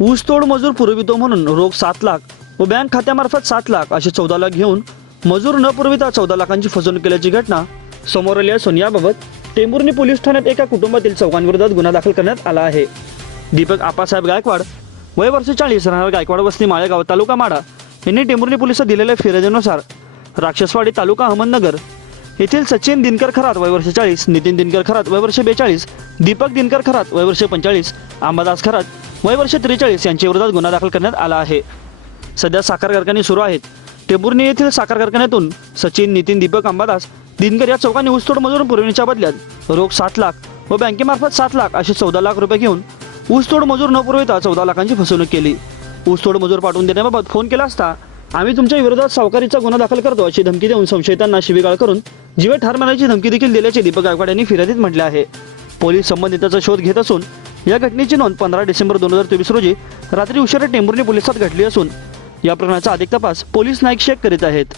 ऊसतोड मजूर पुरवितो म्हणून रोख 7 लाख व बँक खात्यामार्फत 7 लाख असे 14 लाख घेऊन मजूर न पुरविता 14 लाखांची फसवणूक केल्याची घटना समोर आली असून याबाबत टेंभुर्णी पोलीस ठाण्यात एका कुटुंबातील चौघांविरोधात गुन्हा दाखल करण्यात आला आहे। दीपक आप्पासाहेब गायकवाड वय वर्ष 40 राहणार गायकवाड वस्ती माळेगाव तालुका माडा यांनी टेंभुर्णी पोलिसात दिलेल्या फिर्यादीनुसार राक्षसवाडी तालुका अहमदनगर येथील सचिन दिनकर खरात वय वर्ष 40, नितीन दिनकर खरात वय वर्ष 42, दीपक दिनकर खरात वय वर्ष 45, अंबादास खरात वय वर्ष 43 यांच्या विरोधात गुन्हा दाखल करण्यात आला आहे। सध्या साखर कारखाने सुरू आहेत। टेंभुर्णी येथील साखर कारखान्यातून सचिन, नितीन, दीपक, अंबादास, दिनकर या चौघांनी ऊसतोड मजूर पुरवण्याच्या बदल्यात रोख 7 लाख व बँकेमार्फत 7 लाख असे 14 लाख रुपये घेऊन ऊसतोड मजूर न पुरविता 14 लाखांची फसवणूक केली। ऊसतोड मजूर पाठवून देण्याबाबत फोन केला असता आम्ही तुमच्या विरोधात सावकारीचा गुन्हा दाखल करतो अशी धमकी देऊन संशयितांना शिवीगाळ करून जीवे ठार मारण्याची धमकी देखील दिल्याचे दीपक गायकवाड यांनी फिर्यादीत म्हटले आहे। पोलीस संबंधिताचा शोध घेत असून या घटनेची नोंद 15 डिसेंबर 2023 रोजी रात्री उशिरा टेंभुर्णी पोलिसात घडली असून या प्रकरणाचा अधिक तपास पोलीस नाईक शेख करीत आहेत।